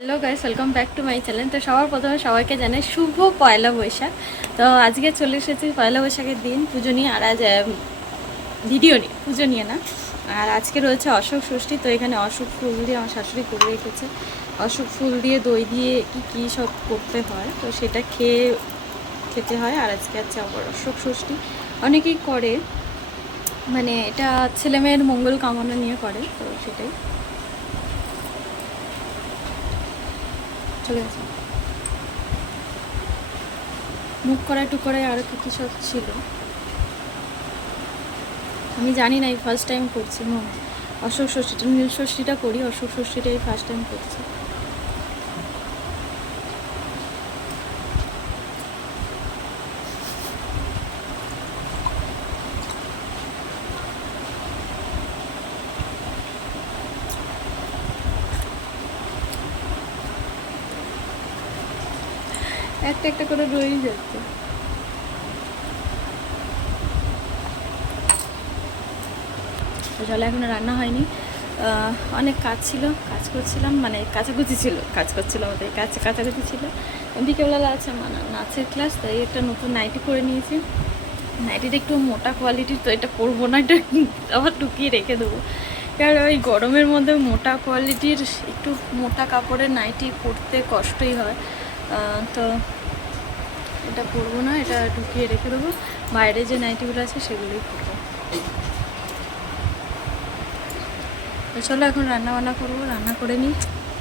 Hello guys, welcome back to my channel. তো সবার প্রথমে সবাইকে জানাই শুভ পয়লা বৈশাখ। তো আজকে চলে এসেছি পয়লা বৈশাখের দিন, পুজো নিয়ে আর আজ ভিডিও নিয়ে, পুজো নিয়ে না। আর আজকে রয়েছে অশোক ষষ্ঠী, তো এখানে অশোক ফুল দিয়ে আমার শাশুড়ি করে রেখেছে। অশোক ফুল দিয়ে দই দিয়ে কি, কী সব করতে হয়, তো সেটা খেয়ে, খেতে হয়। আর আজকে আছে আবার অশোক ষষ্ঠী। অনেকেই করে মানে এটা ছেলেমেয়ের মঙ্গল কামনা নিয়ে করে, তো সেটাই। চলে গেছে। মুখ করায় টুক করায় আরও কী কী সব ছিল? আমি জানি না, এই ফার্স্ট টাইম করছি মুখ অশোক ষষ্ঠীটা, নীল ষষ্ঠীটা করি, অশোক ষষ্ঠীটা এই ফার্স্ট টাইম করছি। একটা একটা করে রয়েই যাচ্ছে। তো চলো, এখনও রান্না হয়নি। অনেক কাজ ছিল, কাজ করছিলাম মানে কাচাকুচি ছিল, কাজ করছিলাম ওদের কাজ কাচাকুচি ছিল। বিকেলবেলা আছে মানে নাচের ক্লাস তাই একটা নতুন নাইটি করে নিয়েছি। নাইটিটা একটু মোটা কোয়ালিটির তো এটা পরবো না, এটা আবার টুকিয়ে রেখে দেবো। কারণ ওই গরমের মধ্যে মোটা কোয়ালিটির একটু মোটা কাপড়ের নাইটি পরতে কষ্টই হয়। তো এটা পরবো না, এটা ঢুকিয়ে রেখে দেবো। বাইরে যে নাইটিগুলো আছে সেগুলোই পরবো চলো এখন রান্না বান্না করব, রান্না করে নিই,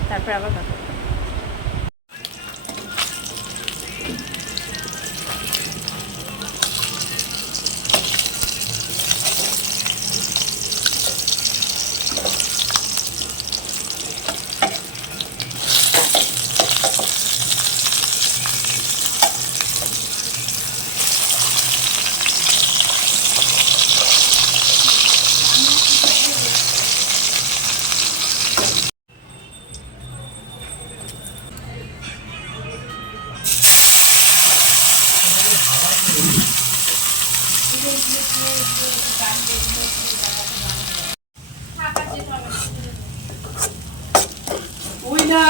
তারপর আবার কথা বলব। ওই না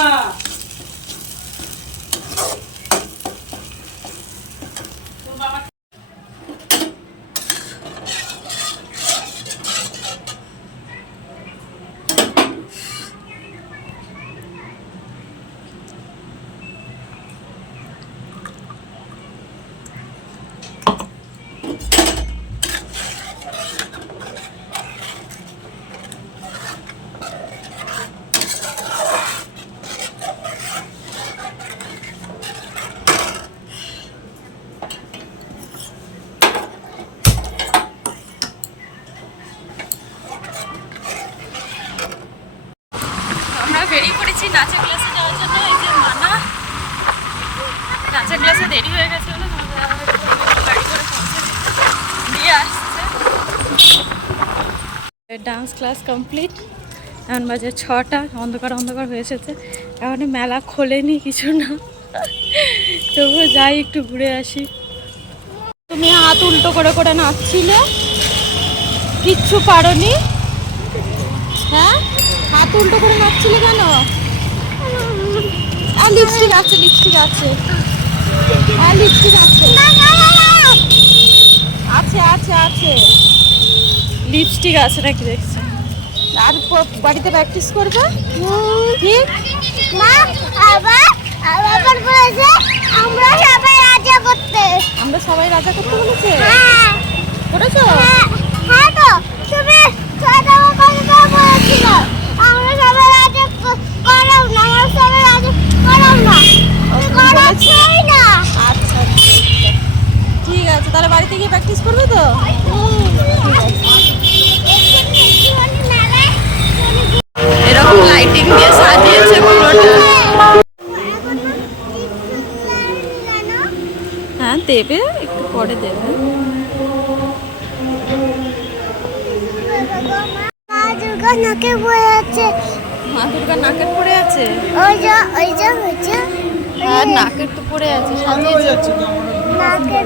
আমরা বেরিয়ে পড়েছি নাচের ক্লাসে যাওয়ার জন্য এই যে মানা নাচের ক্লাসে দেরি হয়ে গেছে ডান্স ক্লাস কমপ্লিট এখন বাজে ছটা, অন্ধকার অন্ধকার হয়ে এসেছে। এখন মেলা খোলেনি কিছু না। তবুও যাই একটু ঘুরে আসি। তুমি হাত উল্টো করে করে নাচছিলে। কিচ্ছু পারোনি। হ্যাঁ? হাত উল্টো করে নাচছিলে কেন? লিপস্টিক আছে লিপস্টিক আছে। আছে। আছে আছে আছে। লিপস্টিক আছে নাকি দেখছি। আর বাড়িতে প্র্যাকটিস করবে? ঠিক মা আবার আবার বলেছে আমরা সবাই রাজা করতে। আমরা সবাই রাজা করতে বলেছে? হ্যাঁ। করেছ? হ্যাঁ হ্যাঁ তো তুমি ছোট কথা বলেছিল আমরা সবাই রাজা করাও না আমরা সবাই রাজা করাও না। তুমি করাচ্ছই না আচ্ছা ঠিক আছে তাহলে বাড়িতে গিয়ে প্র্যাকটিস করবে তো? এরকম লাইটিং দিয়ে সাজিয়েছে পুরোটা। হ্যাঁ দেবে একটু পরে দেবে। নাকে আছে মা দুর্গা নাকের পড়ে আছে? ওই যে ওই যে আর নাকের তো পড়ে আছে সাজিয়েছে। নাকের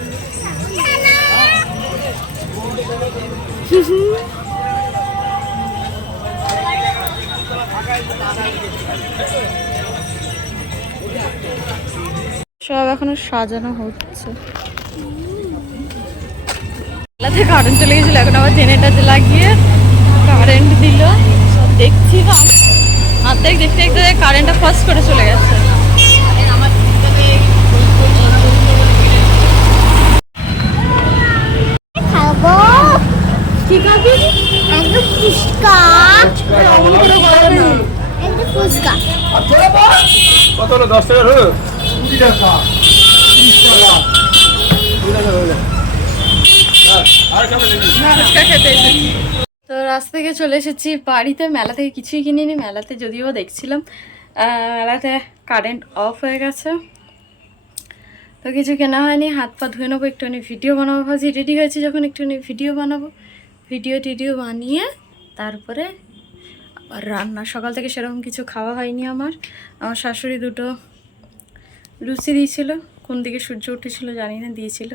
সব এখনও সাজানো হচ্ছে। কারেন্ট চলে গেছিল এখন আবার জেনারেটার লাগিয়ে কারেন্ট দিল। সব দেখছিলাম দেখ দেখতে দেখতে কারেন্টটা ফার্স্ট করে চলে গেছে। কি খাবি? ফুচকা। ফুচকা। কত হলো দশ টাকা হলো? কুড়ি টাকা তিরিশ টাকা কুড়ি টাকা হলো আর কেমন নাকি ফুচকা খেতে এসেছি। তো রাস্তা থেকে চলে এসেছি। বাড়িতে মেলা থেকে কিছুই কিনিনি মেলাতে যদিও দেখছিলাম। মেলাতে কারেন্ট অফ হয়ে গেছে। তো কিছু কেনা হয়নি হাত পা ধুয়ে নেব একটুখানি ভিডিও বানাবো। ভাবছি রেডি হয়েছে যখন একটুখানি ভিডিও বানাবো। ভিডিও টিডিও বানিয়ে তারপরে আবার রান্না। সকাল থেকে সেরকম কিছু খাওয়া হয়নি আমার। আমার শাশুড়ি দুটো লুচি দিয়েছিল। কোন দিকে সূর্য উঠেছিল জানি না, দিয়েছিল।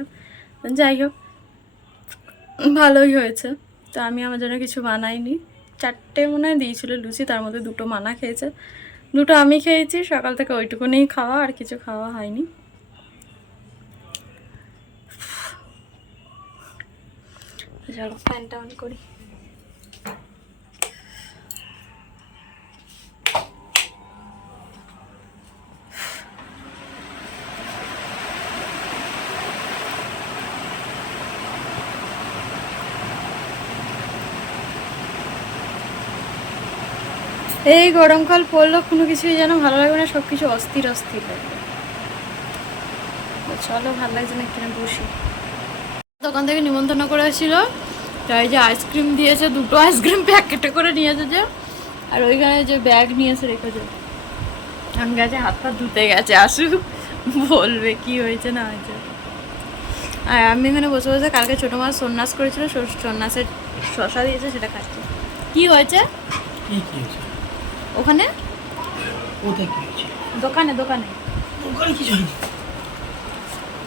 যাই হোক, ভালোই হয়েছে। তো আমি আমার জন্য কিছু বানাইনি। চারটে মনে হয় দিয়েছিল লুচি, তার মধ্যে দুটো মানা খেয়েছে। দুটো আমি খেয়েছি, সকাল থেকে ওইটুকুনেই খাওয়া, আর কিছু খাওয়া হয়নি। করি। এই গরমকাল পড়ল কোনো কিছুই যেন ভালো লাগবে না সব কিছু অস্থির অস্থির লাগবে। চলো, ভালো লাগছে না এখানে বসি। দোকান থেকে নিমন্ত্রণ করে এসেছিল তাই যে আইসক্রিম দিয়েছে দুটো আইসক্রিম প্যাকেটে করে নিয়ে এসেছে আর ওইখানে যে ব্যাগ নিয়ে এসে রেখেছে। আমি গেছে হাত পা ধুতে গেছে আসুক বলবে কি হয়েছে না হয়েছে। আর আমি এখানে বসে বসে কালকে ছোটো মাছ সন্ন্যাস করেছিল সন্ন্যাসের শশা দিয়েছে সেটা খাচ্ছি। কি হয়েছে? ওখানে? দোকানে দোকানে। দোকানে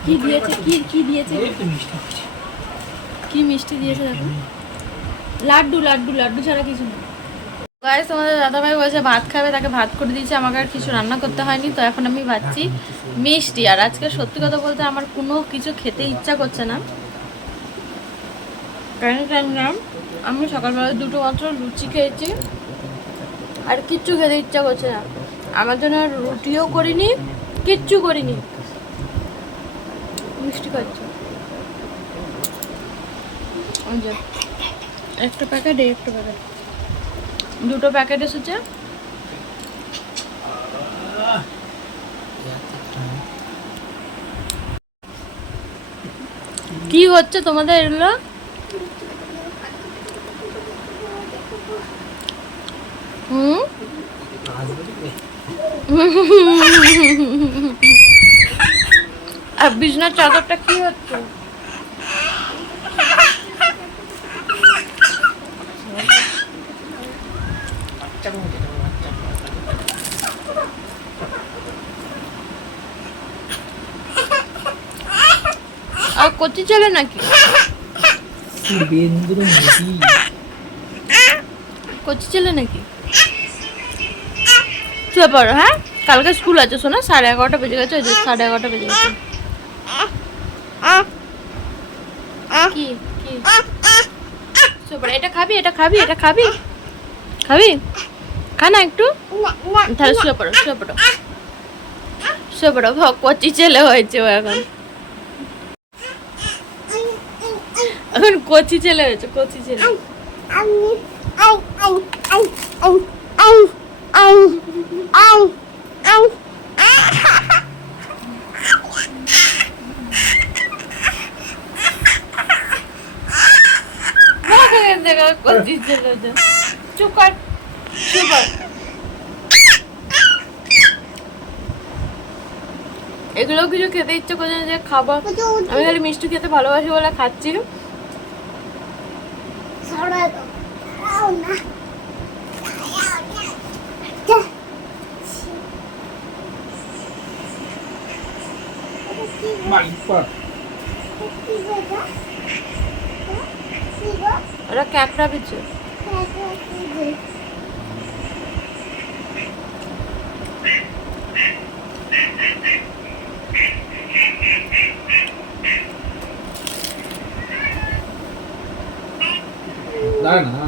কি দিয়েছে কি কি দিয়েছে এই তো মিষ্টি হয়েছে কি মিষ্টি দিয়েছে দেখো? লাড্ডু লাড্ডু লাড্ডু ছাড়া কিছু না গাইস তোমাদের দাদাভাই বলছে, ভাত খাবে, তাকে ভাত করে দিয়েছে, আমাকে আর কিছু রান্না করতে হয়নি, তো এখন আমি ভাবছি মিষ্টি। আর আজকে সত্যি কথা বলতে আমার কোনো কিছু খেতে ইচ্ছা করছে না। কেন জানলাম আমি সকালবেলা দুটো মাত্র লুচি খেয়েছি, আর কিচ্ছু খেতে ইচ্ছা করছে না। আমার জন্য রুটিও করিনি, কিচ্ছু করিনি। মিষ্টি খাচ্ছি। ওই যে, একটা প্যাকেট এই একটা প্যাকেট দুটো প্যাকেট এসেছে? কি হচ্ছে তোমাদের এগুলো? হুম? আর বিছনার চাদরটা কি হচ্ছে? আর কচি চলে নাকি? শুভেন্দ্র মোদী কচি ছেলে নাকি? শুয়ে পড়ো হ্যাঁ? কালকে স্কুল আছে, শোনা, সাড়ে এগারোটা বেজে গেছে, ওই যে সাড়ে এগারোটা বেজে গেছে। কি কি? এটা খাবি এটা খাবি এটা খাবি? খাবি? খা না একটু। তাহলে শুয়ে পড়ো শুয়ে পড়ো। শুয়ে পড়ো কচি ছেলে হয়েছে ও এখন। এখন কচি ছেলে হয়েছে কচি ছেলে কর এগুলো কিছু খেতে ইচ্ছে করছে যে খাবার আমি খালি মিষ্টি খেতে ভালোবাসি বলে খাচ্ছি। ওরা ক্যাপড়া বিচু Thank you. 나는